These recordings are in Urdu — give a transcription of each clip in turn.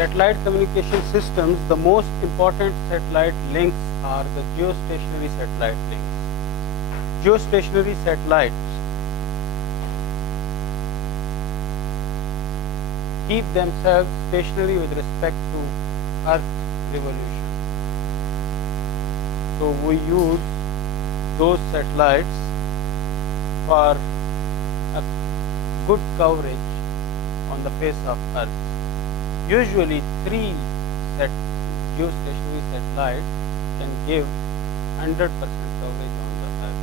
Satellite communication systems, the most important satellite links are the geostationary satellite links. Geostationary satellites keep themselves stationary with respect to Earth revolution. So we use those satellites for a good coverage on the face of Earth. Usually 3 geostationary satellites can give 100% coverage on the Earth.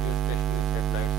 geostationary satellites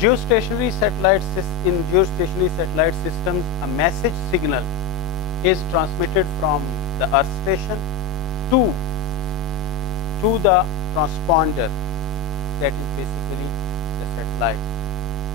Geostationary satellites, in geostationary satellite systems, a message signal is transmitted from the Earth station to the transponder, that is basically the satellite.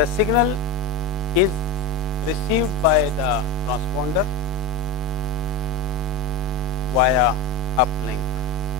The signal is received by the transponder via uplink,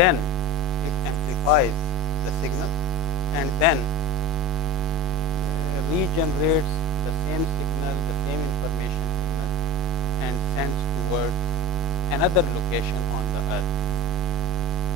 Then it amplifies the signal and then regenerates the same signal, the same information signal, and sends towards another location on the earth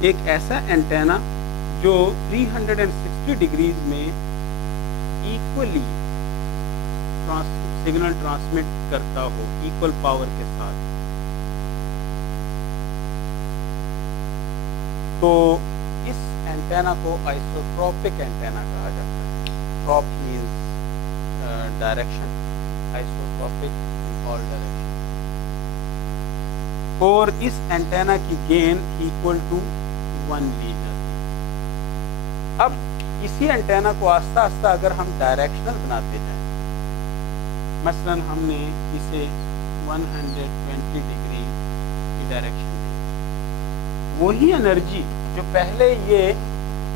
ایک ایسا اینٹینا جو 360 ڈگریز میں ایکولی سگنل ٹرانسمٹ کرتا ہو ایکول پاور کے ساتھ. تو اس اینٹینا کو آئسوٹروپک اینٹینا کہا جاتا ہے. ٹراپ مینس ڈائریکشن, آئسوٹروپک ان آل ڈائریکشن. اور اس اینٹینا کی گین ایکول ٹو 1 لی جاتی ہے. اب اسی اینٹینا کو آہستہ آہستہ اگر ہم ڈائریکشنل بناتے جائیں, مثلا ہم نے اسے 120 ڈگری کی ڈائریکشن دی, وہی انرجی جو پہلے یہ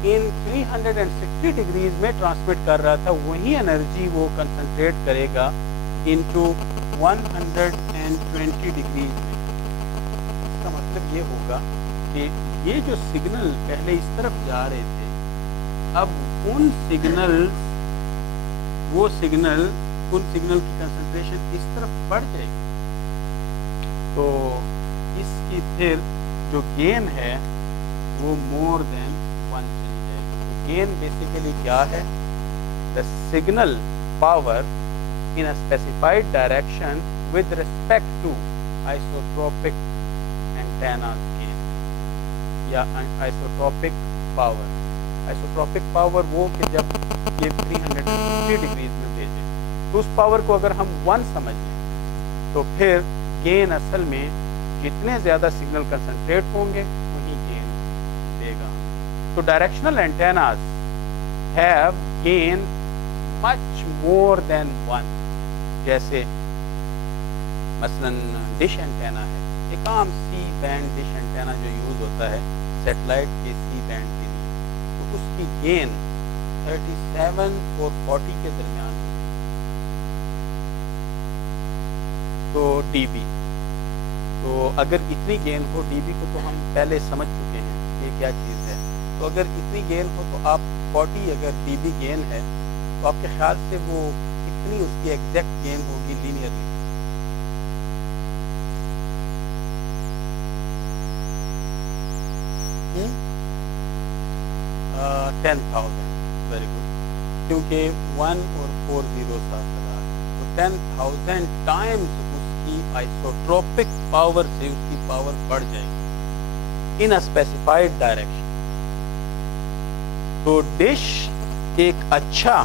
ان 360 ڈگریز میں ٹرانسمٹ کر رہا تھا, وہی انرجی وہ کنسنٹریٹ کرے گا انٹو 120 ڈگریز میں. اس کا مطلب یہ ہوگا کہ یہ جو سگنل پہلے اس طرف جا رہے تھے, اب ان سگنل کی کنسنٹریشن اس طرف بڑھ جائے گی. تو اس کی پھر جو گین ہے وہ مور دین 1 چلی جائے گی. تو گین بیسیکلی کیا ہے؟ The signal power in a specified direction with respect to isotropic antennas gain یا isotropic power. isotropic power وہ کہ جب یہ 360 ڈگریز میں بھیجے, تو اس پاور کو اگر ہم 1 سمجھ لیں تو پھر گین اصل میں جتنے زیادہ سگنل کنسنٹریٹ ہوں گے وہی گین دے گا. تو ڈائریکشنل اینٹیناز ہیو گین مچ مور دین 1. جیسے مثلا ڈش اینٹینا ہے, ایک عام سی بینڈ ڈش اینٹینا جو یوز ہوتا ہے سیٹلائٹ کے سی بینڈ کے لیے, تو اس کی گین 37 اور 40 کے درمیان ہے. تو ڈی بی, تو اگر اتنی گین ہو, ڈی بی کو تو ہم پہلے سمجھ چکے ہیں یہ کیا چیز ہے, تو اگر اتنی گین ہو تو آپ 40 اگر ڈی بی گین ہے تو آپ کے خیال سے وہ کتنی اس کی ایگزیکٹ گین ہوگی لینئرلی؟ uh, 10,000. ویری گڈ, کیونکہ 1 اور 4 زیرو ساتھ لگا, تو 10,000 ٹائمز اس کی آئسوٹروپک پاور سے اس کی پاور بڑھ جائے گی ان اے اسپیسیفائڈ ڈائریکشن. تو ڈش ایک اچھا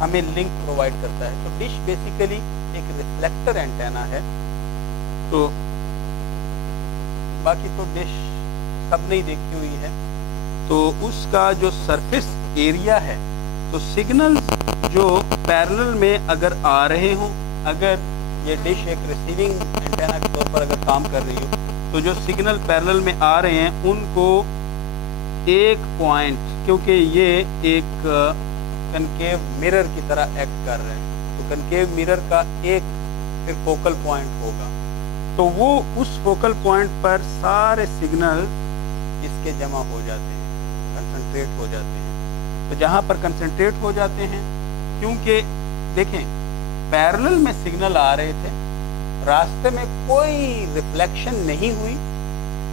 ہمیں لنک پرووائڈ کرتا ہے. تو ڈش بیسیکلی ایک ریفلیکٹر اینٹینا ہے. تو باقی تو ڈش سب نے ہی دیکھی ہوئی ہے. تو اس کا جو سرفیس ایریا ہے, تو سگنل جو پیرلل میں اگر آ رہے ہوں, اگر یہ ڈش ایک ریسیونگ اینٹینا کے طور پر اگر کام کر رہی ہو, تو جو سگنل پیرلل میں آ رہے ہیں ان کو ایک پوائنٹ, کیونکہ یہ ایک کنکیو مرر کی طرح ایکٹ کر رہے ہیں, تو کنکیو مرر کا ایک پھر فوکل پوائنٹ ہوگا, تو وہ اس فوکل پوائنٹ پر سارے سگنل اس کے جمع ہو جاتے ہیں, کنسنٹریٹ ہو جاتے ہیں. تو جہاں پر کنسنٹریٹ ہو جاتے ہیں, کیونکہ دیکھیں پیرلل میں سگنل آ رہے تھے, راستے میں کوئی ریفلیکشن نہیں ہوئی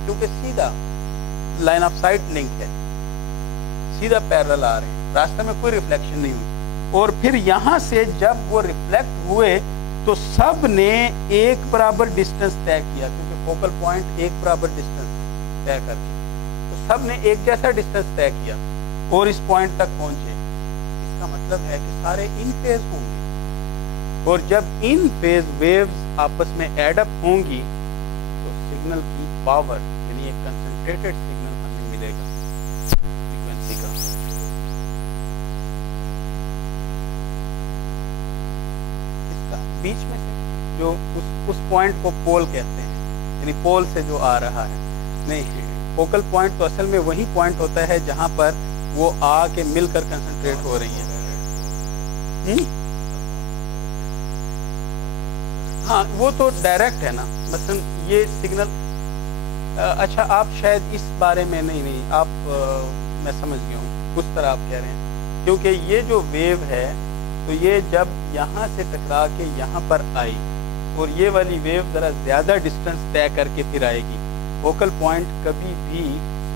کیونکہ سیدھا لائن آف سائٹ لنک ہے, سیدھا پیرلل آ رہے ہیں, راستے میں کوئی ریفلیکشن نہیں ہوئی. اور پھر یہاں سے جب وہ ریفلیکٹ ہوئے تو سب نے ایک برابر ڈسٹینس طے کیا, کیونکہ فوکل پوائنٹ ایک برابر ڈسٹینس طے کر دیا, تو سب نے ایک جیسا ڈسٹینس طے کیا اور اس پوائنٹ تک پہنچے. اس کا مطلب ہے کہ سارے ان فیز ہوں گے, اور جب ان فیز ویوز آپس میں ایڈ اپ ہوں گی تو سگنل کی پاور, یعنی ایک کنسنٹریٹڈ سگنل ہمیں ملے گا فریکوینسی کا. اس کا بیچ میں سے جو اس پوائنٹ کو پول کہتے ہیں, یعنی پول سے جو آ رہا ہے, نہیں فوکل پوائنٹ تو اصل میں وہی پوائنٹ ہوتا ہے جہاں پر وہ آ کے مل کر کنسنٹریٹ ہو رہی ہیں. ہاں وہ تو ڈائریکٹ ہے نا, مثلا یہ سگنل, اچھا آپ شاید اس بارے میں نہیں آپ میں سمجھ گیا ہوں کس طرح آپ کہہ رہے ہیں, کیونکہ یہ جو ویو ہے تو یہ جب یہاں سے ٹکرا کے یہاں پر آئی اور یہ والی ویو ذرا زیادہ ڈسٹینس طے کر کے پھر آئے گی. فوکل پوائنٹ کبھی بھی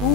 2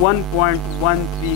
1.13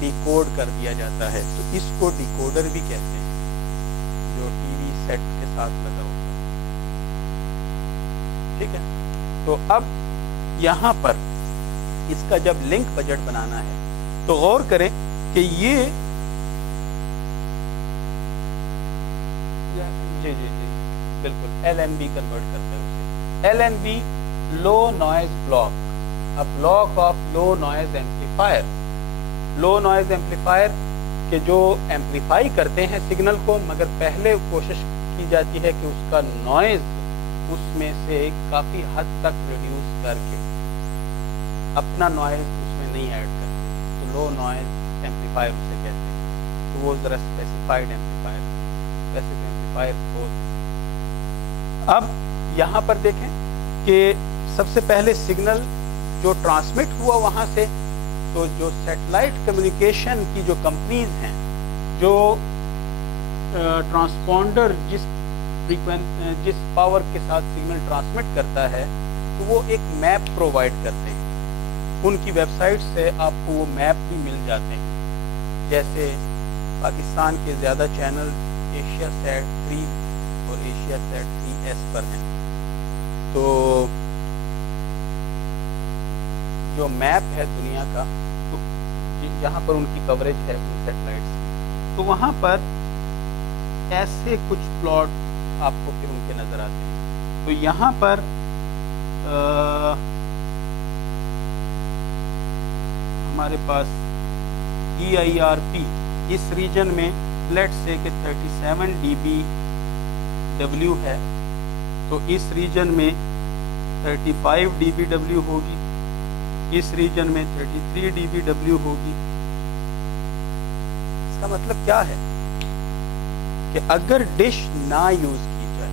ڈیکوڈ کر دیا جاتا ہے، تو اس کو ڈیکوڈر بھی کہتے ہیں، جو ٹی وی سیٹ کے ساتھ لگا ہوتا ہے. ٹھیک ہے. تو اب یہاں پر اس کا جب لنک بجٹ بنانا ہے تو غور کریں کہ یہ جی بالکل ایل این بی کنورٹ کرتے ہیں اسے. L N B low noise block, block of low noise amplifier. Low noise amplifier کہ جو ایمپلیفائی کرتے ہیں سگنل کو، مگر پہلے کوشش کی جاتی ہے کہ اس کا نوائز اس میں سے کافی حد تک ریڈیوس کر کے اپنا نوائز اس میں نہیں ایڈ کرتے، تو لو نوائز ایمپلیفائر اسے کہتے ہیں. تو وہ ذرا اسپیسیفائڈ ایمپلیفائر، اسپیسیفک ایمپلیفائر ہو. اب یہاں پر دیکھیں کہ سب سے پہلے سگنل جو ٹرانسمٹ ہوا وہاں سے، تو جو سیٹلائٹ کمیونیکیشن کی جو کمپنیز ہیں، جو ٹرانسپونڈر جس پاور کے ساتھ سگنل ٹرانسمٹ کرتا ہے، تو وہ ایک میپ پرووائڈ کرتے ہیں. ان کی ویب سائٹ سے آپ کو وہ میپ بھی مل جاتے ہیں. جیسے پاکستان کے زیادہ چینل ایشیا سیٹ 3 اور ایشیا سیٹ 3S پر ہیں. تو جو میپ ہے دنیا کا، تو جہاں پر ان کی کوریج ہے ان سیٹلائٹس کی، تو وہاں پر ایسے کچھ پلاٹ آپ کو پھر ان کے نظر آتے ہیں. تو یہاں پر ہمارے پاس EIRP اس ریجن میں لیٹ سے کہ 37 dBW ہے، تو اس ریجن میں 35 dBW ہوگی، اس ریجن میں 33 dBW ہوگی. اس کا مطلب کیا ہے کہ اگر ڈش نہ یوز کی جائے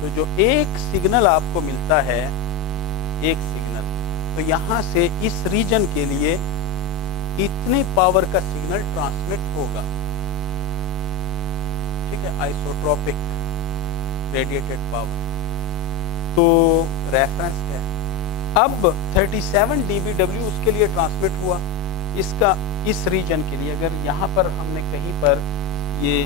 تو جو ایک سگنل آپ کو ملتا ہے، ایک سگنل، تو یہاں سے اس ریجن کے لیے اتنے پاور کا سگنل ٹرانسمٹ ہوگا. ٹھیک ہے، آئسوٹروپک ریڈیٹڈ پاور. تو ریفرنس ہے. اب 37 dBW اس کے لیے ٹرانسمٹ ہوا، اس کا اس ریجن کے لیے. اگر یہاں پر ہم نے کہیں پر یہ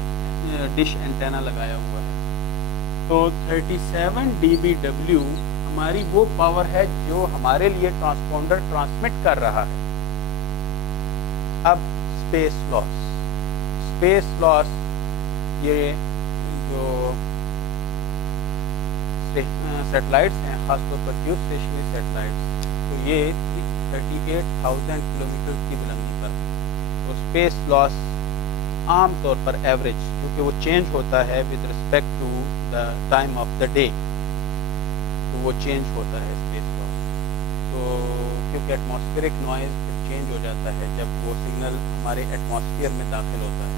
ڈش اینٹینا لگایا ہوا ہے، تو 37 dBW ہماری وہ پاور ہے جو ہمارے لیے ٹرانسپونڈر ٹرانسمٹ کر رہا ہے. اب اسپیس لاس یہ جو سیٹلائٹس ہیں، خاص طور پر جیو اسٹیشنری سیٹلائٹس، تو یہ 38,000 کلومیٹر کی بلندی پر. تو اسپیس لاس عام طور پر ایوریج، کیونکہ وہ چینج ہوتا ہے with respect to the time of the day, تو وہ چینج ہوتا ہے اسپیس لاس. تو کیونکہ ایٹماسفیئرک نوائز چینج ہو جاتا ہے جب وہ سگنل ہمارے ایٹماسفیئر میں داخل ہوتا ہے،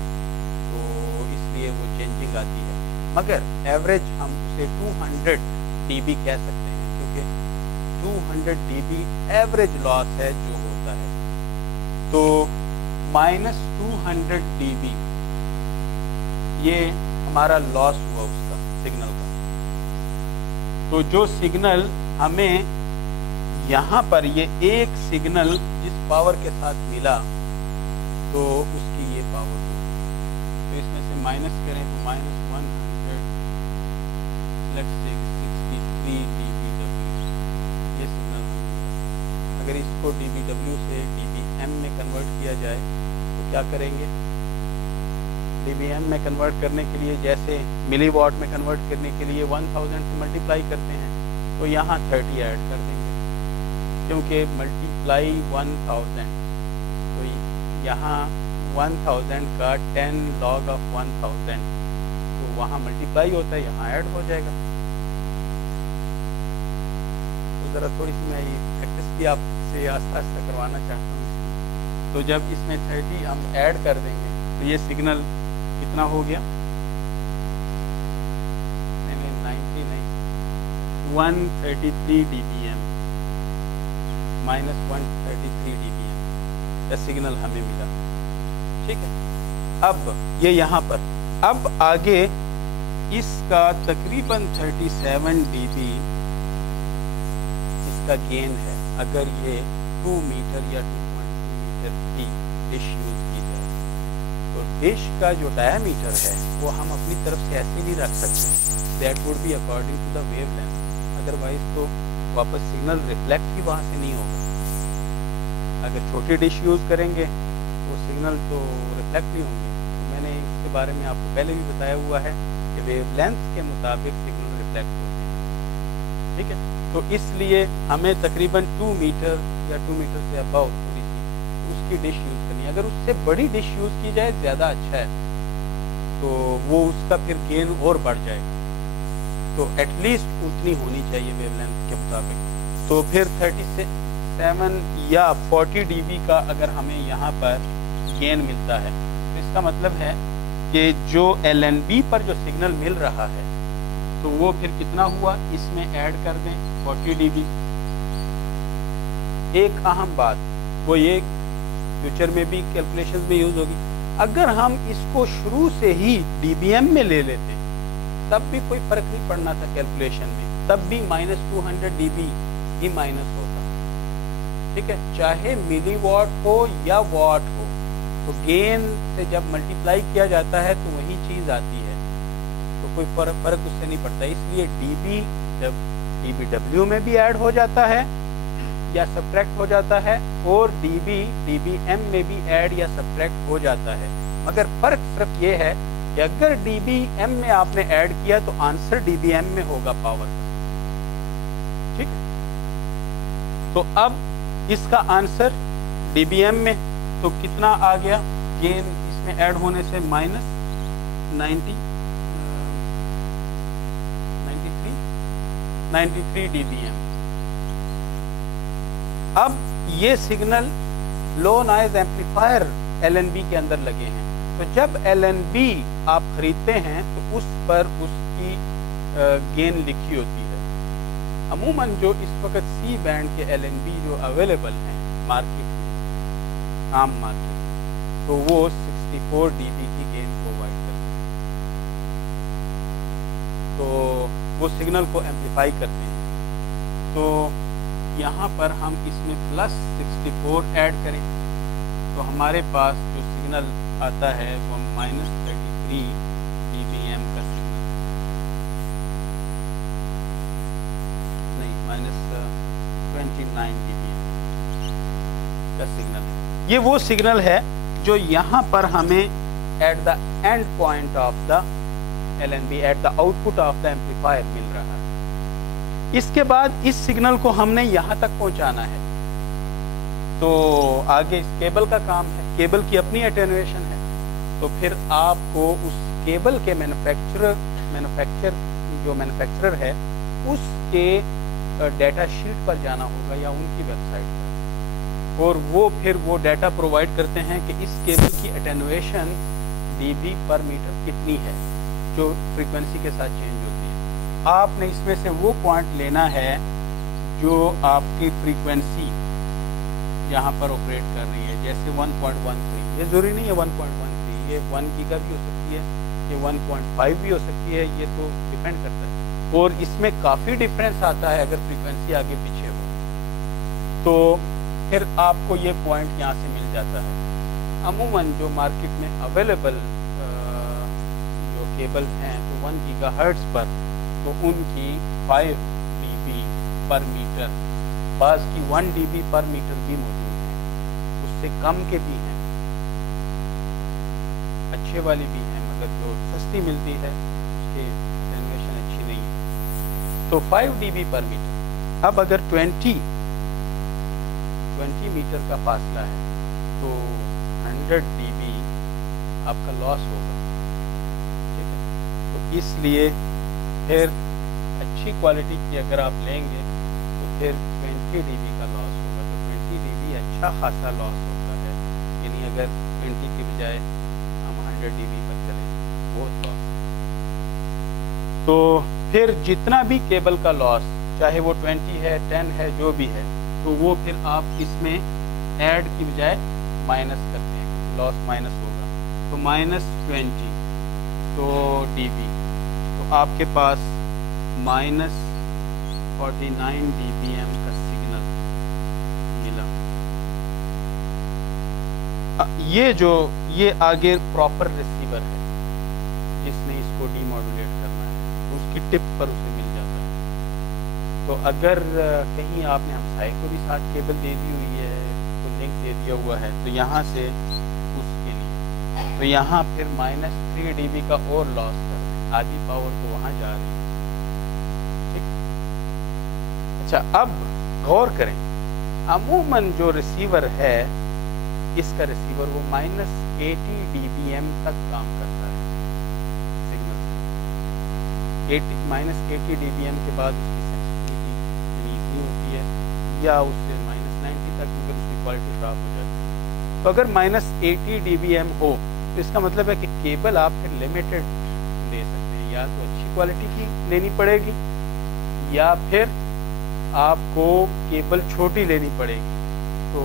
تو اس لیے وہ چینجنگ آتی ہے. مگر ایوریج ہم اسے 200 dB کہہ سکتے ہیں، کیونکہ 200 dB ایوریج لاس ہے جو ہوتا ہے. تو -200 dB یہ ہمارا لاس ہوا اس کا سگنل کا. تو جو سگنل ہمیں یہاں پر یہ ایک سگنل جس پاور کے ساتھ ملا، تو اس کی یہ پاور ہوگی. تو اس میں سے مائنس کریں تو -100 لیٹس سے 63 dBW یہ سگنل ہمیں ملا. اگر اس کو dBW سے dBm میں کنورٹ کیا جائے تو کیا کریں گے؟ dBm میں کنورٹ کرنے کے لیے جیسے ملی واٹ میں کنورٹ کرنے کے لیے 1000 سے ملٹیپلائی کرتے ہیں، تو یہاں 30 ایڈ کر دیں گے، کیونکہ ملٹیپلائی 1000، تو یہاں 1000 کا 10 log of 1000، تو وہاں ملٹیپلائی ہوتا ہے، یہاں ایڈ ہو جائے گا. تو ذرا تھوڑی سی میں یہ پریکٹس بھی آپ سے آہستہ آہستہ کروانا چاہتا ہوں. تو جب اس میں 30 ہم ایڈ کر دیں گے تو یہ سگنل کتنا ہو گیا؟ 133 dBm -133 dBm کا سگنل ہمیں ملا. ٹھیک ہے. اب یہ یہاں پر اب آگے اس کا تقریباً 37 dB اس کا گین ہے. اگر یہ 2 میٹر یا 2.2 میٹر بھی ڈش یوز کی جائے تو ڈش کا جو ڈایامیٹر ہے وہ ہم اپنی طرف سے ایسے نہیں رکھ سکتے. That would be according to the wavelength, otherwise تو واپس سگنل ریفلیکٹ بھی وہاں سے نہیں ہوگا. اگر چھوٹی ڈش یوز کریں گے وہ سگنل تو ریفلیکٹ نہیں ہوں گے. تو میں نے اس کے بارے میں آپ کو پہلے بھی بتایا ہوا ہے کہ ویو لینتھ کے مطابق سگنل ریفلیکٹ ہوتے ہیں. ٹھیک ہے, تو اس لیے ہمیں تقریباً 2 میٹر یا 2 میٹر سے اباؤ تھوڑی سی اس کی ڈش یوز کرنی ہے. اگر اس سے بڑی ڈش یوز کی جائے زیادہ اچھا ہے, تو وہ اس کا پھر گین اور بڑھ جائے گا. تو ایٹ لیسٹ اتنی ہونی چاہیے ویو لینتھ کے مطابق. تو پھر 37 یا 40 ڈی بی کا اگر ہمیں یہاں پر گین ملتا ہے تو اس کا مطلب ہے کہ جو ایل این بی پر جو سگنل مل رہا ہے تو وہ پھر کتنا ہوا, اس میں ایڈ کر دیں 40 ڈی بی. ایک اہم بات وہ یہ فیوچر میں بھی کیلکولیشنز میں یوز ہوگی, اگر ہم اس کو شروع سے ہی ڈی بی ایم میں لے لیتے تب بھی کوئی فرق نہیں پڑنا تھا کیلکولیشن میں, تب بھی -200 ڈی بی ہی مائنس ہوتا. ٹھیک ہے, چاہے ملی واٹ ہو یا واٹ ہو, تو گین سے جب ملٹیپلائی کیا جاتا ہے تو وہی چیز آتی ہے, تو کوئی فرق اس سے نہیں پڑتا. اس لیے ڈی بی جب ڈی بی ڈبلیو میں بھی ایڈ ہو جاتا ہے یا سبٹریکٹ ہو جاتا ہے, اور ڈی بی ایم میں بھی ایڈ یا سبٹریکٹ ہو جاتا ہے. مگر فرق صرف یہ ہے کہ اگر ڈی بی ایم میں آپ نے ایڈ کیا تو آنسر ڈی بی ایم میں ہوگا پاور کا. ٹھیک ہے, تو اب اس کا آنسر ڈی بی ایم میں تو کتنا آ گیا گین اس میں ایڈ ہونے سے, -93 ڈی بی ایم. اب یہ signal low noise amplifier L N B کے اندر لگے ہیں, تو جب ایل این بی آپ خریدتے ہیں تو اس پر اس کی گین لکھی ہوتی ہے. عموماً جو اس وقت سی بینڈ کے ایل این بی جو اویلیبل ہیں مارکیٹ میں, عام مارکیٹ میں, تو وہ 64 ڈی بی کی گین پرووائڈ کرتے ہیں. تو وہ سگنل کو ایمپلیفائی کرتے ہیں. تو یہاں پر ہم اس میں +64 ایڈ کریں تو ہمارے پاس جو سگنل آتا ہے وہ -33 ڈی بی ایم کا سگنل, نہیں -29 ڈی بی ایم کا سگنل ہے. یہ وہ سگنل ہے جو یہاں پر ہمیں at the end point of the L N B, at the output of the amplifier مل رہا ہے. اس کے بعد اس سگنل کو ہم نے یہاں تک پہنچانا ہے, تو آگے اس کیبل کا کام ہے. کیبل کی اپنی اٹینویشن ہے, تو پھر آپ کو اس کیبل کے جو مینوفیکچرر ہے اس کے ڈیٹا شیٹ پر جانا ہوگا یا ان کی ویب سائٹ پر, اور وہ پھر وہ ڈیٹا پرووائڈ کرتے ہیں کہ اس کیبل کی اٹینویشن ڈی بی پر میٹر کتنی ہے جو فریکوینسی کے ساتھ چینج ہوتی ہے. آپ نے اس میں سے وہ پوائنٹ لینا ہے جو آپ کی فریکوینسی یہاں پر آپریٹ کر رہی ہے, جیسے 1.13. یہ ضروری نہیں ہے 1.13, یہ 1 گیگا بھی ہو سکتی ہے, یہ 1.5 بھی ہو سکتی ہے, یہ تو ڈیپینڈ کرتا ہے. اور اس میں کافی ڈفرینس آتا ہے اگر فریکوینسی آگے پیچھے ہو, تو پھر آپ کو یہ پوائنٹ یہاں سے مل جاتا ہے. عموماً جو مارکیٹ میں اویلیبل جو کیبل ہیں تو 1 گیگا ہرٹز پر, تو ان کی 5 ڈی بی پر میٹر, بعض کی 1 ڈی بی پر میٹر بھی موجود ہیں, اس سے کم کے بھی ہیں, اچھے والی بھی ہیں, مگر جو سستی ملتی ہے اس کی اٹینویشن اچھی نہیں ہے. تو 5 ڈی بی پر میٹر. اب اگر 20 میٹر کا فاصلہ ہے تو 100 ڈی بی آپ کا لاس ہوگا. ٹھیک ہے, تو اس لیے پھر اچھی کوالٹی کی اگر آپ لیں گے تو پھر 20 ڈی بی کا لاس ہوگا. تو 20 ڈی بی اچھا خاصا لاس ہوتا ہے, یعنی اگر 20 کی بجائے ہم 100 ڈی بی پر چلیں بہت لاس. تو پھر جتنا بھی کیبل کا لاس, چاہے وہ 20 ہے 10 ہے جو بھی ہے, تو وہ پھر آپ اس میں ایڈ کی بجائے مائنس کرتے ہیں, لاس مائنس ہوگا. تو -20 تو ڈی بی, تو آپ کے پاس -49 ڈی بی ایم کا سگنل ملا. یہ آگے پراپر ریسیور ہے جس نے اس کو ڈی ماڈولیٹ کرنا ہے، اس کی ٹپ پر اسے مل جاتا ہے۔ تو اگر کہیں آپ نے ہمسائے کو بھی ساتھ کیبل دے دی ہوئی ہے، تو لنک دے دیا ہوا ہے، تو یہاں سے اس کے لیے تو یہاں پھر -3 dB کا اور لاس کر دیں، آدھی پاور تو وہاں جا رہی ہے، ٹھیک۔ اچھا اب غور کریں، عموماً جو ریسیور ہے اس کا ریسیور وہ -80 dBm تک کام کرتا ہے سگنل سے، -80 dBm کے بعد اس کی سینسٹیوٹی اتنی ہوتی ہے، یا اس سے -90 تک، مگر اس کی کوالٹی خراب ہو جاتی ہے۔ تو اگر -80 dBm ہو تو اس کا مطلب ہے کہ کیبل آپ پھر لمیٹڈ لے سکتے ہیں، یا تو اچھی کوالٹی کی لینی پڑے گی، یا پھر آپ کو کیبل چھوٹی لینی پڑے گی، تو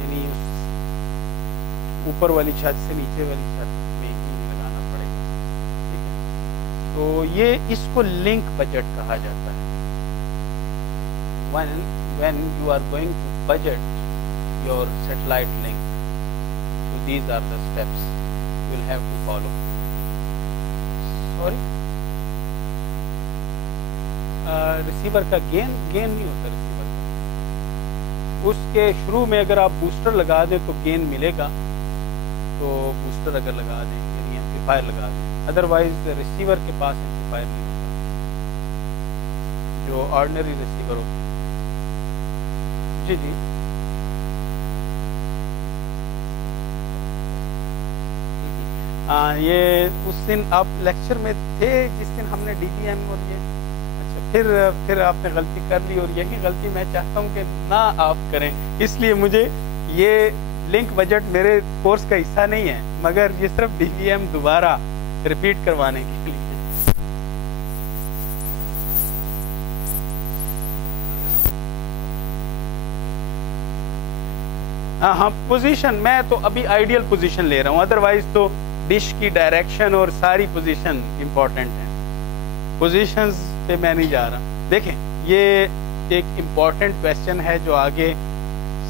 یعنی اس اوپر والی چھت سے نیچے والی چھت میں ہی لگانا پڑے گا، ٹھیک ہے۔ تو یہ اس کو لنک بجٹ کہا جاتا ہے۔ when you are going to budget your satellite link, so these are the steps you will have to follow. Sorry, receiver کا گین نہیں ہوتا ریسیور کا، اس کے شروع میں اگر آپ بوسٹر لگا دیں تو گین ملے گا، تو بوسٹر اگر لگا دیں یعنی ایمپلیفائر لگا دیں، ادروائز ریسیور کے پاس ایمپلیفائر نہیں ہوتا جو آرڈنری ریسیور ہوتا ہے۔ جی یہ اس دن آپ لیکچر میں تھے جس دن ہم نے DBM اور یہ پھر آپ نے غلطی کر لی، اور یہی غلطی میں چاہتا ہوں کہ نہ آپ کریں، اس لیے مجھے یہ لنک بجٹ میرے کورس کا حصہ نہیں ہے، مگر یہ صرف DBM دوبارہ ریپیٹ کروانے کے لیے۔ ہاں پوزیشن میں تو ابھی آئیڈیل پوزیشن لے رہا ہوں، ادروائز تو ڈش کی ڈائریکشن اور ساری پوزیشن امپورٹنٹ ہیں، پوزیشنز پہ میں نہیں جا رہا۔ دیکھیں یہ ایک امپورٹنٹ کویسچن ہے جو آگے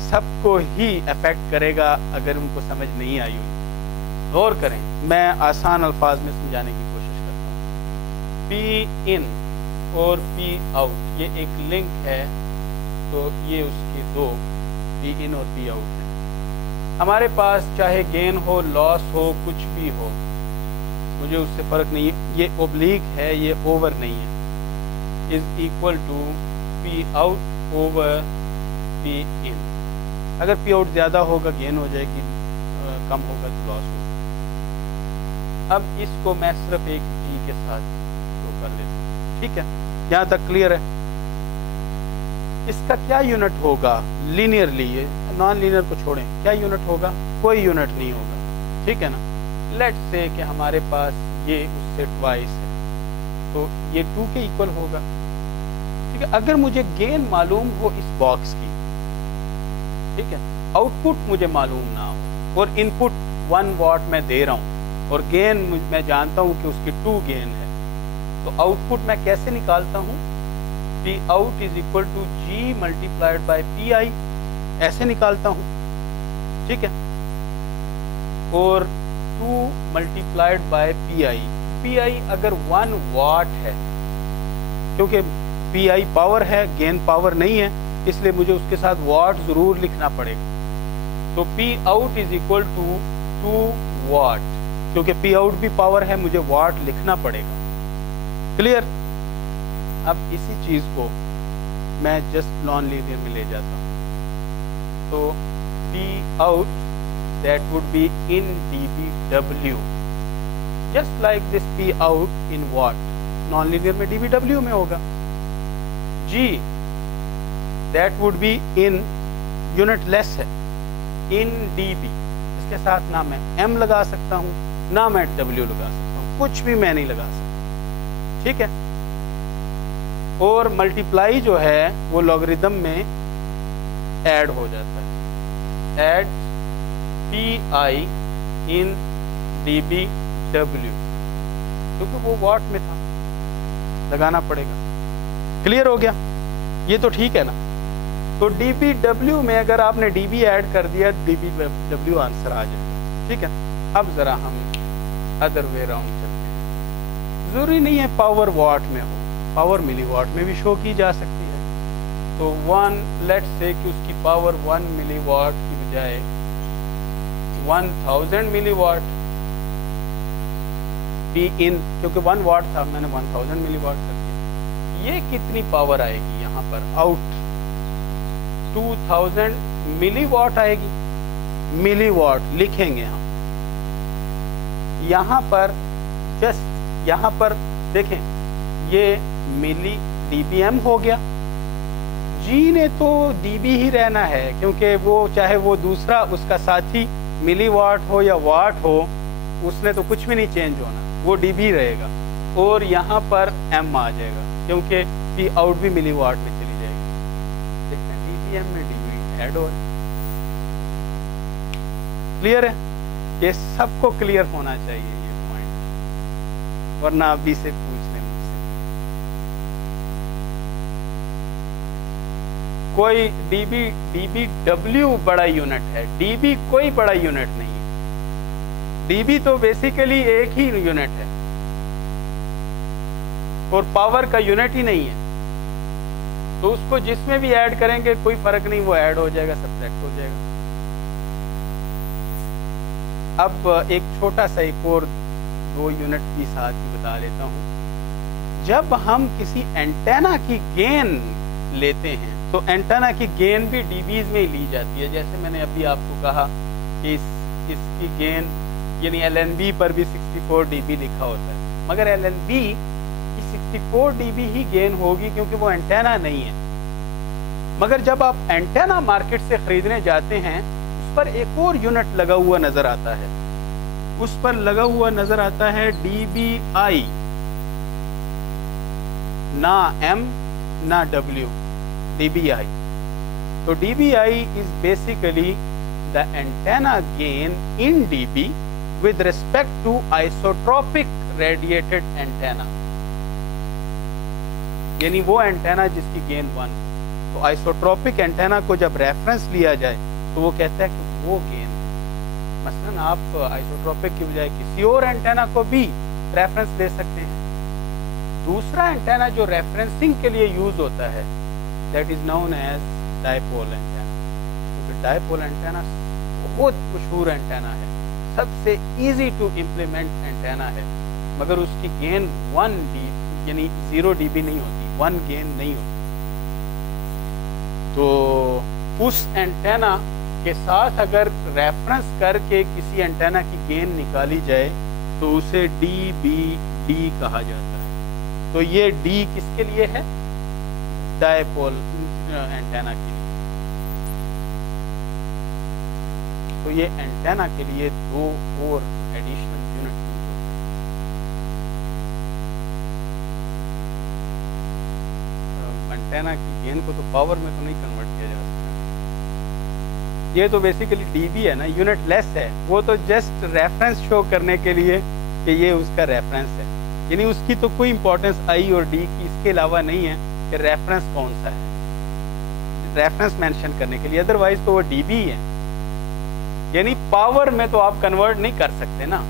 سب کو ہی افیکٹ کرے گا اگر ان کو سمجھ نہیں آئی ہوئی۔ غور کریں، میں آسان الفاظ میں سمجھانے کی کوشش کرتا ہوں۔ پی ان اور پی آؤٹ یہ ایک لنک ہے، تو یہ اس کی دو پی ان اور پی آؤٹ ہیں۔ ہمارے پاس چاہے گین ہو، لاس ہو، کچھ بھی ہو، مجھے اس سے فرق نہیں ہے، یہ اوبلیک ہے، یہ اوور نہیں ہے، is equal to P out over P in. اگر پی آؤٹ زیادہ ہوگا گین ہو جائے گی، کم ہوگا تو لاس ہوگا۔ اب اس کو میں صرف ایک جی کے ساتھ شو کر لیتا ہوں، ٹھیک ہے، یہاں تک کلیئر ہے۔ اس کا کیا یونٹ ہوگا لینئرلی، نان لینئر کو چھوڑیں، کیا یونٹ ہوگا؟ کوئی یونٹ نہیں ہوگا، ٹھیک ہے نا۔ لیٹ سے کہ ہمارے پاس یہ اس سے ٹوائس ہے، تو یہ 2 کے ایکول ہوگا، ٹھیک ہے۔ اگر مجھے گین معلوم ہو اس باکس کی، ٹھیک ہے، آؤٹ پٹ مجھے معلوم نہ ہو، اور ان پٹ 1 واٹ میں دے رہا ہوں، اور گین میں جانتا ہوں کہ اس کی 2 گین ہے، تو آؤٹ پٹ میں کیسے نکالتا ہوں؟ P out is equal to G multiplied by P I, ایسے نکالتا ہوں، ٹھیک ہے۔ اور 2 ملٹیپلائڈ بائی پی آئی، پی آئی اگر 1 واٹ ہے، کیونکہ پی آئی پاور ہے، گین پاور نہیں ہے، اس لیے مجھے اس کے ساتھ واٹ ضرور لکھنا پڑے گا، تو P out is equal to 2 watt, کیونکہ پی آؤٹ بھی پاور ہے، مجھے واٹ لکھنا پڑے گا، کلیئر۔ اب اسی چیز کو میں جسٹ نان لینئر میں لے جاتا ہوں، تو P out that would be in dBW, just like this P out in watt, non-linear میں dBW میں ہوگا۔ G that would be in unit less ہے، in dB، اس کے ساتھ نہ میں M لگا سکتا ہوں نہ میں W لگا سکتا ہوں، کچھ بھی میں نہیں لگا سکتا، ٹھیک ہے۔ اور ملٹیپلائی جو ہے وہ لاگریدم میں ایڈ ہو جاتا ہے، ایڈ پی آئی ان ڈی بی ڈبلیو، کیونکہ وہ واٹ میں تھا، لگانا پڑے گا، کلیئر ہو گیا؟ یہ تو ٹھیک ہے نا؟ تو ڈی بی ڈبلیو میں اگر آپ نے ڈی بی ایڈ کر دیا ڈی بی ڈبلیو آنسر آ جائے گا. ٹھیک ہے. اب ذرا ہم ادر وے راؤنڈ چلتے ہیں. ضروری نہیں ہے پاور واٹ میں ہو, پاور ملی واٹ میں بھی شو کی جا سکتی ہے. تو 1 لیٹ سے کہ اس کی پاور 1 ملی واٹ کی بجائے 1000 ملی واٹ بھی ان, کیونکہ 1 واٹ تھا میں نے 1000 ملی واٹ کر دیا. یہ کتنی پاور آئے گی یہاں پر آؤٹ 2000 ملی واٹ آئے گی. ملی واٹ لکھیں گے ہم یہاں پر, جسٹ یہاں پر دیکھیں یہ ملی ڈی بی ایم ہو گیا. جی نے تو ڈی بی ہی رہنا ہے کیونکہ وہ چاہے وہ دوسرا اس کا ساتھی ملی واٹ ہو یا واٹ ہو اس نے تو کچھ بھی نہیں چینج ہونا, وہ ڈی بی رہے گا. اور یہاں پر ایم آ جائے گا کیونکہ پی آؤٹ بھی ملی واٹ میں چلی جائے گی. دیکھتے ہیں ڈی بی ایم میں ڈی بی ایڈ ہو رہا ہے. کلیئر ہے؟ یہ سب کو کلیئر ہونا چاہیے یہ پوائنٹ, ورنہ ابھی سے پوچھ لیں مجھ سے. کوئی ڈی بی ڈبلیو بڑا یونٹ ہے, ڈی بی کوئی بڑا یونٹ نہیں ہے. ڈی بی تو بیسیکلی ایک ہی یونٹ ہے اور پاور کا یونٹ ہی نہیں ہے. تو اس کو جس میں بھی ایڈ کریں گے کوئی فرق نہیں, وہ ایڈ ہو جائے گا, سبٹریکٹ ہو جائے گا. اب ایک چھوٹا سا ایک اور 2 یونٹ بھی ساتھ ہی بتا لیتا ہوں. جب ہم کسی اینٹینا کی گین لیتے ہیں تو اینٹینا کی گین بھی ڈی بیز میں ہی لی جاتی ہے. جیسے میں نے ابھی آپ کو کہا کہ اس کی گین یعنی ایل این بی پر بھی 64 ڈی بی لکھا ہوتا ہے, مگر ایل این بی کی 64 ڈی بی ہی گین ہوگی کیونکہ وہ اینٹینا نہیں ہے. مگر جب آپ اینٹینا مارکیٹ سے خریدنے جاتے ہیں اس پر ایک اور یونٹ لگا ہوا نظر آتا ہے, اس پر لگا ہوا نظر آتا ہے ڈی بی آئی, نہ ایم نہ ڈبلیو, ڈی بی آئی. تو D B I is basically the antenna gain in D B with respect to isotropic radiated antenna, یعنی وہ اینٹینا جس کی گین 1. تو آئسوٹروپک اینٹینا کو جب ریفرنس لیا جائے تو وہ کہتا ہے کہ وہ گین, مثلاً آپ آئسوٹروپک کی بجائے کسی اور اینٹینا کو بھی ریفرنس لے سکتے ہیں. دوسرا اینٹینا جو ریفرنسنگ کے لیے یوز ہوتا ہے that is known as dipole antenna. کیونکہ ڈائپول اینٹینا بہت مشہور اینٹینا ہے, سب سے ایزی ٹو امپلیمنٹ اینٹینا ہے, مگر اس کی گین 1 ڈی یعنی 0 ڈی بی نہیں ہوتی, 1 گین نہیں ہوتی. تو اس اینٹینا کے ساتھ اگر ریفرنس کر کے کسی اینٹینا کی گین نکالی جائے تو اسے ڈی بی ڈی کہا جاتا ہے. تو یہ ڈی کس کے لیے ہے؟ ڈائپول اینٹینا کے لیے. تو یہ اینٹینا کے لیے 2 اور ایڈیشنل یونٹ یوز ہوتے ہیں. اینٹینا کی گین کو تو پاور میں تو نہیں کنورٹ کیا جا سکتا. یہ تو بیسیکلی ڈی بی ہے نا, یونٹ لیس ہے, وہ تو جسٹ ریفرنس شو کرنے کے لیے کہ یہ اس کا ریفرنس ہے, یعنی اس کی تو کوئی امپورٹنس آئی اور ڈی کی اس کے علاوہ نہیں ہے کہ ریفرنس کون سا ہے, ریفرنس مینشن کرنے کے لیے. ادروائز تو وہ ڈی بی ہے, یعنی پاور میں تو آپ کنورٹ نہیں کر سکتے نا,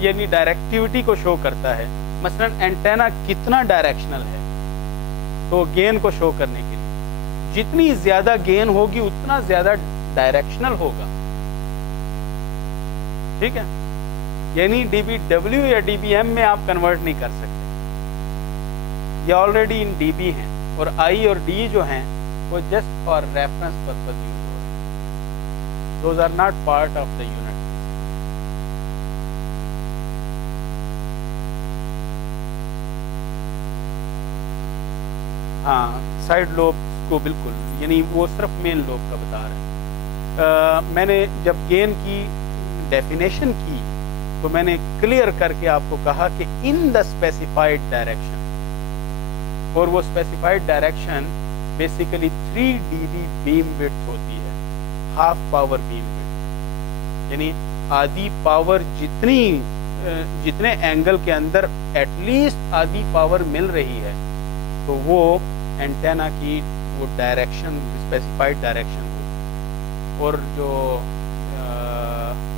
یعنی ڈائریکٹیوٹی کو شو کرتا ہے. مثلا اینٹینا کتنا ڈائریکشنل ہے تو گین کو شو کرنے کے لیے جتنی زیادہ گین ہوگی اتنا زیادہ ڈائریکشنل ہوگا. ٹھیک ہے, یعنی ڈی بی ڈبلیو یا ڈی بی ایم میں آپ کنورٹ نہیں کر سکتے, یہ آلریڈی ان ڈی بی ہیں, اور آئی اور ڈی جو ہیں وہ just for reference purpose use ہو رہے ہیں. Those are not part of the unit. ہاں, سائڈ لوب کو بالکل, یعنی وہ صرف مین لوب کا بتا رہے ہیں. میں نے جب گین کی ڈیفینیشن کی تو میں نے کلیئر کر کے آپ کو کہا کہ ان دا اسپیسیفائڈ ڈائریکشن, اور وہ specified direction basically 3 D B beam width ہوتی ہے, ہاف پاور بیم وڈتھ, یعنی آدھی پاور جتنے اینگل کے اندر ایٹ لیسٹ آدھی پاور مل رہی ہے تو وہ اینٹینا کی وہ ڈائریکشن اسپیسیفائڈ ڈائریکشن ہو، اور جو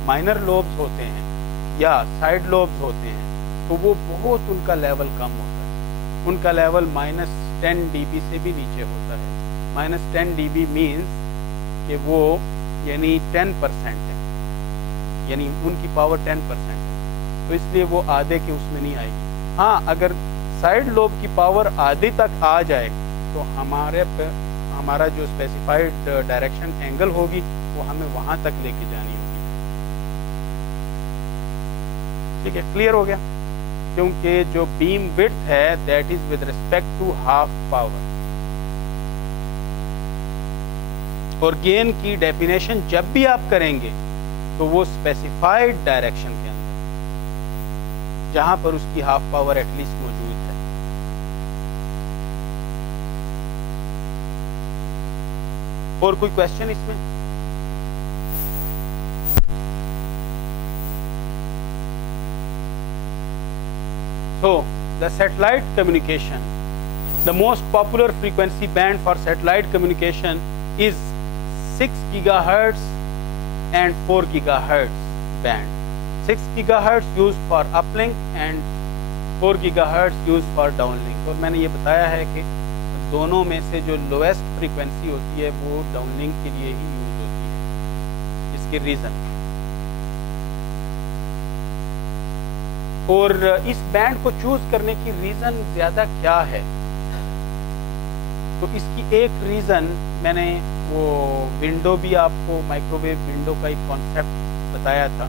مائنر لوبز ہوتے ہیں یا سائڈ لوبز ہوتے ہیں تو وہ بہت ان کا لیول کم ہوتا ہے، ان کا لیول -10 dB سے بھی نیچے ہوتا ہے۔ -10 dB مینس کہ وہ یعنی 10% ہے، یعنی ان کی پاور 10% ہے، تو اس لیے وہ آدھے کے اس میں نہیں آئے گی۔ ہاں اگر سائڈ لوب کی پاور آدھی تک آ جائے تو ہمارا جو اسپیسیفائڈ ڈائریکشن اینگل ہوگی وہ ہمیں وہاں تک لے کے جانی ہوگی۔ ٹھیک ہے، کلیئر ہو گیا؟ کیونکہ جو بیم وڈتھ ہے that is with respect to half power, اور گین کی ڈیفینیشن جب بھی آپ کریں گے تو وہ اسپیسیفائڈ ڈائریکشن کے اندر جہاں پر اس کی ہاف پاور ایٹ لیسٹ موجود ہے۔ اور کوئی کوشچن اس میں؟ So, the satellite communication, the most popular frequency band for satellite communication is 6 gigahertz and 4 gigahertz band. 6 gigahertz used for uplink and 4 gigahertz used for downlink. اور میں نے یہ بتایا ہے کہ دونوں میں سے جو لویسٹ فریکوینسی ہوتی ہے وہ ڈاؤن لنک کے لیے ہی یوز ہوتی ہے، اس کے ریزن۔ اور اس بینڈ کو چوز کرنے کی ریزن زیادہ کیا ہے؟ تو اس کی ایک ریزن میں نے وہ ونڈو بھی آپ کو مائکرو ویو ونڈو کا ایک کانسیپٹ بتایا تھا،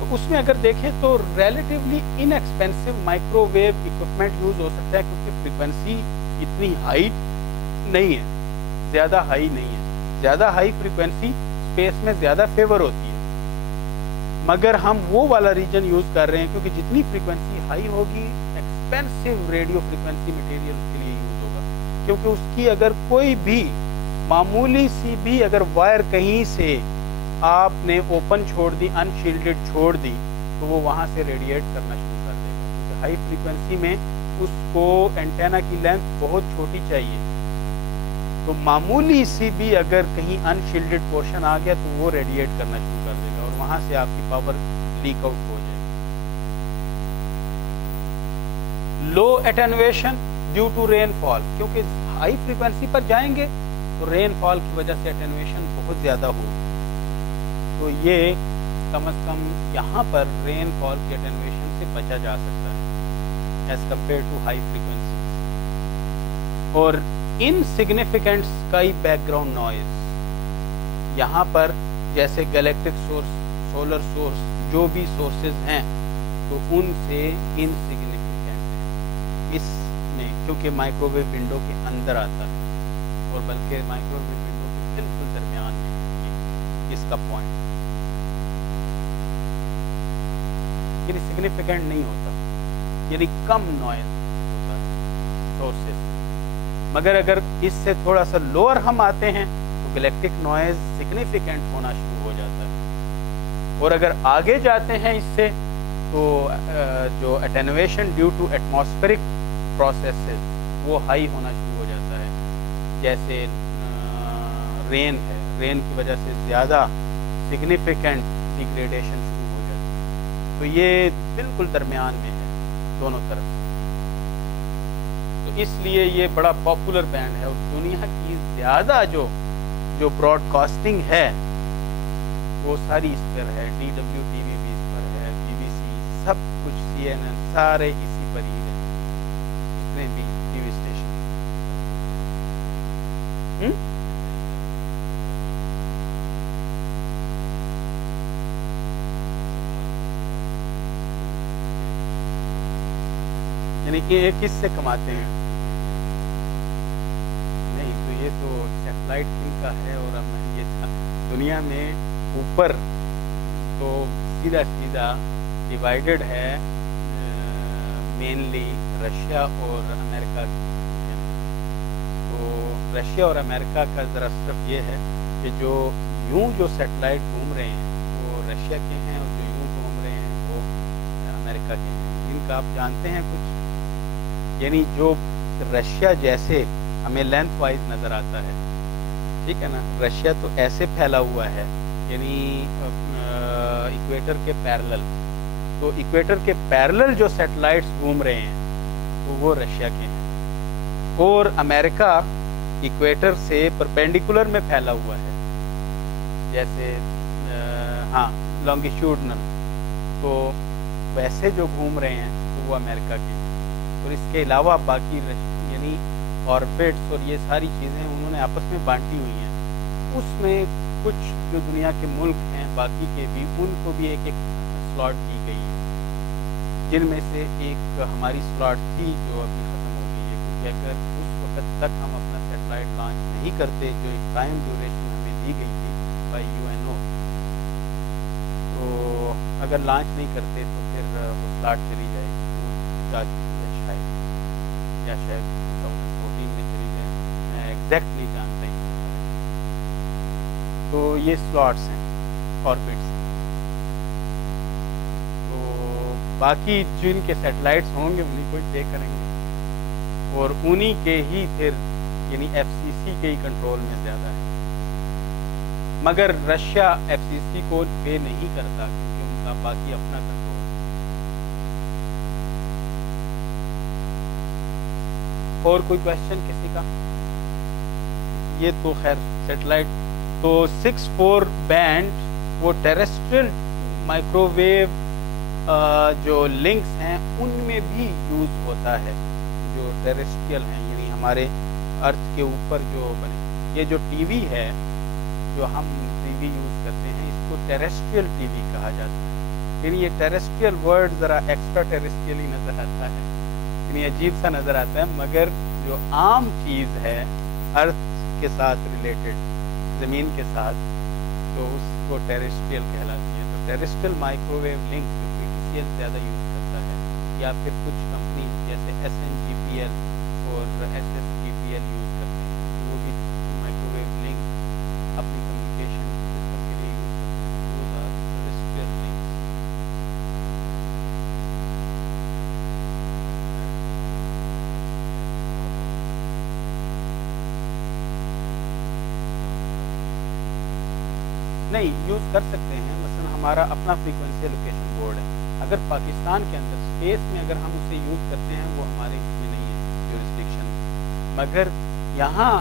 تو اس میں اگر دیکھیں تو relatively inexpensive microwave equipment use ہو سکتا ہے، کیونکہ فریکوینسی اتنی ہائی نہیں ہے، زیادہ ہائی نہیں ہے۔ زیادہ ہائی فریکوینسی اسپیس میں زیادہ فیور ہوتی ہے، مگر ہم وہ والا ریجن یوز کر رہے ہیں کیونکہ جتنی فریکوینسی ہائی ہوگی ایکسپینسو ریڈیو فریکوینسی مٹیریل اس کے لیے یوز ہوگا، کیونکہ اس کی اگر کوئی بھی معمولی سی بھی اگر وائر کہیں سے آپ نے اوپن چھوڑ دی، ان شیلڈڈ چھوڑ دی، تو وہ وہاں سے ریڈیٹ کرنا شروع کر دے گا، کیونکہ ہائی فریکوینسی میں اس کو اینٹینا کی لینتھ بہت چھوٹی چاہیے، تو معمولی سی بھی اگر کہیں ان شیلڈڈ پورشن آ گیا تو وہ ریڈیٹ کرنا شروع کر دے گا اور وہاں سے آپ کی پاور لیک آؤٹ ہو جائے گی۔ لو اٹینویشن ڈیو ٹو رین فال، کیونکہ ہائی فریکوینسی پر جائیں گے تو رین فال کی وجہ سے اٹینویشن بہت زیادہ ہوگی، تو یہ کم از کم یہاں پر رین فال کی اٹینویشن سے بچا جا سکتا ہے as compare to high frequency. اور insignificant sky background noise, یہاں پر جیسے گلیکٹک سورس، سولر سورس، جو بھی سورسز ہیں تو ان سے انسگنیفیکنٹ ہے اس میں، کیونکہ مائکرو ویو ونڈو کے اندر آتا ہے، اور بلکہ مائکرو ویو ونڈو کے بالکل درمیان میں اس کا پوائنٹ، یعنی سگنیفیکنٹ نہیں ہوتا، یعنی کم نوائز ہوتا ہے سورسز۔ مگر اگر اس سے تھوڑا سا لوور ہم آتے ہیں تو گلیکٹک نوائز سگنیفیکنٹ ہونا شروع ہو جاتا ہے، اور اگر آگے جاتے ہیں اس سے تو جو attenuation due to atmospheric processes وہ ہائی ہونا شروع ہو جاتا ہے، جیسے رین ہے، رین کی وجہ سے زیادہ سگنیفیکنٹ ڈیگریڈیشن شروع ہو جاتی ہے، تو یہ بالکل درمیان میں ہے دونوں طرف، تو اس لیے یہ بڑا پاپولر بینڈ ہے، اور دنیا کی زیادہ جو براڈ کاسٹنگ ہے وہ ساری اس پر ہے، DWTV بھی اس پر ہے، BBC، سب کچھ CNN، سارے اسی پر ہی ہے، جتنے بھی ٹی وی اسٹیشن۔ یعنی کہ یہ کس سے کماتے ہیں؟ نہیں تو یہ تو سیٹلائٹ ان کا ہے، اور اب یہ دنیا میں اوپر تو سیدھا سیدھا ڈیوائیڈڈ ہے مینلی رشیا اور امریکہ کی، تو رشیا اور امریکہ کا ذرا صرف یہ ہے کہ جو سیٹلائٹ گھوم رہے ہیں وہ رشیا کے ہیں، اور جو یوں گھوم رہے ہیں وہ امریکہ کے ہیں۔ ان کا آپ جانتے ہیں کچھ؟ یعنی جو رشیا جیسے ہمیں لینتھ وائز نظر آتا ہے، ٹھیک ہے نا. رشیا تو ایسے پھیلا ہوا ہے، یعنی ایکویٹر کے پیرلل. تو ایکویٹر کے پیرلل جو سیٹلائٹس گھوم رہے ہیں تو وہ رشیا کے ہیں. اور امریکہ ایکویٹر سے پرپینڈیکولر میں پھیلا ہوا ہے، جیسے ہاں لانگیٹیوڈنل. تو ویسے جو گھوم رہے ہیں تو وہ امریکہ کے ہیں. اور اس کے علاوہ باقی یعنی آربٹس اور یہ ساری چیزیں انہوں نے آپس میں بانٹی ہوئی ہیں. اس میں کچھ جو دنیا کے ملک ہیں باقی کے بھی، ان کو بھی ایک ایک سلاٹ دی گئی ہے، جن میں سے ایک ہماری سلاٹ تھی جو ابھی ختم ہو گئی ہے. کیونکہ اگر اس وقت تک ہم اپنا سیٹلائٹ لانچ نہیں کرتے جو ایک ٹائم ڈیوریشن ہمیں دی گئی تھی بائی UNO، تو اگر لانچ نہیں کرتے تو پھر وہ سلاٹ چلی جائے گی. وہ جا چکی ہے شاید، یا شاید 2014 میں چلی جائے، میں ایگزیکٹ نہیں جانتا. تو یہ سلاٹس ہیں آربٹس. تو باقی جن کے سیٹلائٹس ہوں گے انہیں کو پے کریں گے، اور انہی کے ہی پھر یعنی FCC کے ہی کنٹرول میں زیادہ ہے. مگر رشیا FCC کو پے نہیں کرتا کیونکہ ان کا باقی اپنا کنٹرول. اور کوئی کویشچن کسی کا؟ یہ تو خیر سیٹلائٹ. تو 6-4 بینڈ وہ ٹیریسٹریل مائکرو ویو جو لنکس ہیں ان میں بھی یوز ہوتا ہے، جو ٹیریسٹریل ہیں یعنی ہمارے ارتھ کے اوپر جو بنے. یہ جو ٹی وی ہے جو ہم ٹی وی یوز کرتے ہیں اس کو ٹیریسٹریل ٹی وی کہا جاتا ہے. یعنی یہ ٹیریسٹریل ورڈ ذرا ایکسٹرا ٹیریسٹریل ہی نظر آتا ہے، یعنی عجیب سا نظر آتا ہے، مگر جو عام چیز ہے ارتھ کے ساتھ ریلیٹڈ، زمین کے ساتھ، تو اس کو ٹیریسٹریل کہلاتی ہے. تو ٹیریسٹریل مائکرو ویو لنک جو PTCL زیادہ یوز کرتا ہے، یا پھر کچھ کمپنی جیسے SNGPL اور SSGPL یوز کرتے ہیں، وہ بھی مائکرو ویو لنک اپنی کمیونیکیشن سسٹم کے لیے یوز کرتے ہیں. Terrestrial link. نہیں یوز کر سکتے ہیں. مثلا ہمارا اپنا فریکوینسی لوکیشن بورڈ ہے، اگر پاکستان کے اندر اسپیس میں اگر ہم اسے یوز کرتے ہیں وہ ہمارے اس میں نہیں ہے جورسڈکشن. مگر یہاں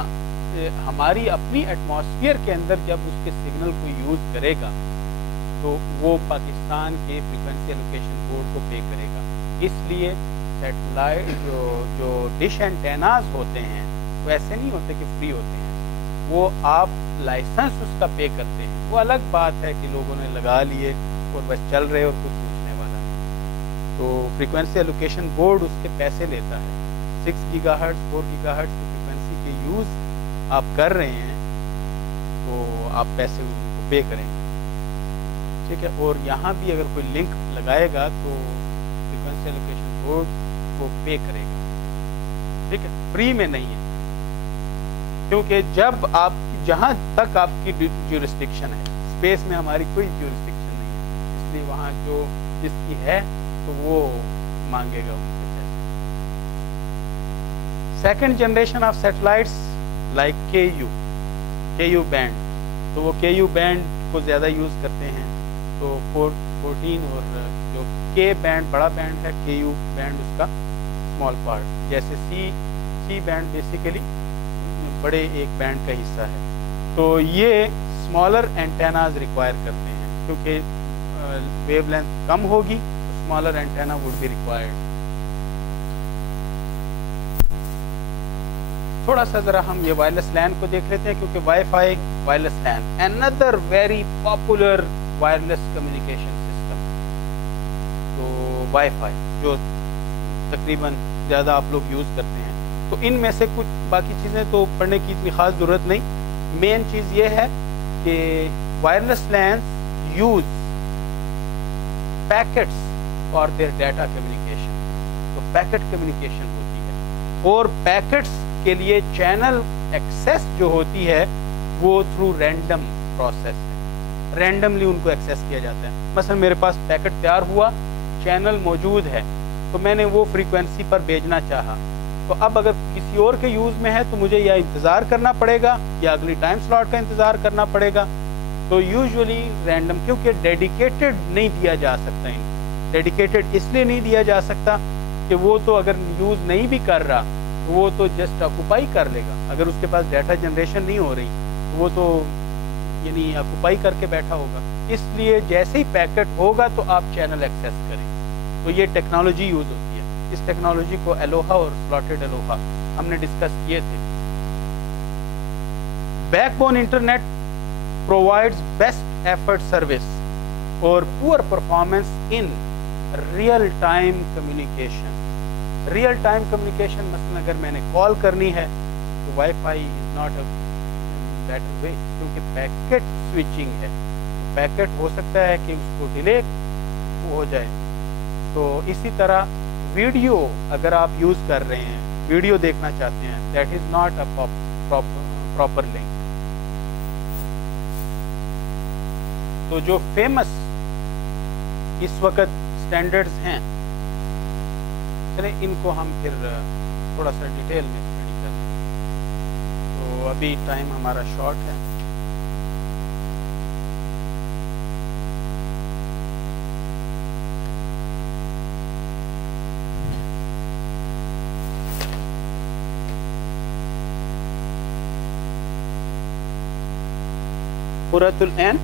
ہماری اپنی ایٹماسفیئر کے اندر جب اس کے سگنل کو یوز کرے گا تو وہ پاکستان کے فریکوینسی لوکیشن بورڈ کو پے کرے گا. اس لیے سیٹلائٹ جو ڈش اینٹیناز ہوتے ہیں وہ ایسے نہیں ہوتے کہ فری ہوتے ہیں، وہ آپ لائسنس اس کا پے کرتے ہیں. وہ الگ بات ہے کہ لوگوں نے لگا لیے اور بس چل رہے اور کچھ پوچھنے والا نہیں. تو فریکوینسی الوکیشن بورڈ اس کے پیسے لیتا ہے. 6 گیگا ہرٹز 4 گیگا ہرٹز کی فریکوینسی کے یوز آپ کر رہے ہیں تو آپ پیسے ان کو پے کریں گے، ٹھیک ہے. اور یہاں بھی اگر کوئی لنک لگائے گا تو فریکوینسی الوکیشن بورڈ وہ پے کرے گا، ٹھیک ہے. فری میں نہیں ہے، کیونکہ جب آپ جہاں تک آپ کی جورسڈکشن ہے، اسپیس میں ہماری کوئی جورسڈکشن نہیں ہے، اس لیے وہاں جو جس کی ہے تو وہ مانگے گا ان سے پیسے. Second generation of satellites like KU band, تو وہ KU بینڈ کو زیادہ یوز کرتے ہیں. تو 14 اور جو K بینڈ بڑا بینڈ ہے، KU بینڈ اس کا اسمال پارٹ. جیسے C بینڈ بیسیکلی بڑے ایک بینڈ کا حصہ ہے. تو یہ اسمالر اینٹیناز ریکوائر کرتے ہیں، کیونکہ ویو لینتھ کم ہوگی تو smaller antenna would be required. تھوڑا سا ذرا ہم یہ وائرلیس لین کو دیکھ لیتے ہیں، کیونکہ وائی فائی وائرلیس لین another very popular wireless communication system. تو وائی فائی جو تقریباً زیادہ آپ لوگ یوز کرتے ہیں، تو ان میں سے کچھ باقی چیزیں تو پڑھنے کی اتنی خاص ضرورت نہیں. مین چیز یہ ہے کہ wireless LANs use packets for their data communication. تو پیکٹ کمیونیکیشن ہوتی ہے، اور پیکٹس کے لیے چینل ایکسیس جو ہوتی ہے وہ تھرو رینڈم پروسیس ہے. رینڈملی ان کو ایکسیس کیا جاتا ہے. مثلا میرے پاس پیکٹ تیار ہوا، چینل موجود ہے، تو میں نے وہ فریکوینسی پر بھیجنا چاہا تو اب اگر کسی اور کے یوز میں ہے تو مجھے یا انتظار کرنا پڑے گا یا اگلی ٹائم سلاٹ کا انتظار کرنا پڑے گا. تو یوزولی رینڈم کیونکہ ڈیڈیکیٹڈ نہیں دیا جا سکتا ان کو. ڈیڈیکیٹڈ اس لیے نہیں دیا جا سکتا کہ وہ تو اگر یوز نہیں بھی کر رہا تو وہ تو جسٹ آکوپائی کر لے گا. اگر اس کے پاس ڈیٹا جنریشن نہیں ہو رہی تو وہ تو یعنی آکوپائی کر کے بیٹھا ہوگا. اس لیے جیسے ہی پیکٹ ہوگا تو آپ چینل ایکسیس کریں. تو یہ ٹیکنالوجی یوز ہوتی ہے. اس ٹیکنالوجی کو الوہا اور سلاٹڈ الوہا ہم نے ڈسکس کیے تھے. Back bone internet provides best effort service or poor performance in real time communication. real time communication مثلا اگر میں نے کال کرنی ہے تو wi phi is not a better way کیونکہ پیکٹ سوئچنگ ہے. پیکٹ ہو سکتا ہے کہ اس کو ڈیلے ہو جائے. تو اسی طرح ویڈیو اگر آپ یوز کر رہے ہیں ویڈیو دیکھنا چاہتے ہیں that is not a proper link. تو جو فیمس اس وقت سٹینڈرڈز ہیں چلیں ان کو ہم پھر تھوڑا سا ڈیٹیل میں اسٹڈی کریں. تو ابھی ٹائم ہمارا شارٹ ہے. قرۃ العین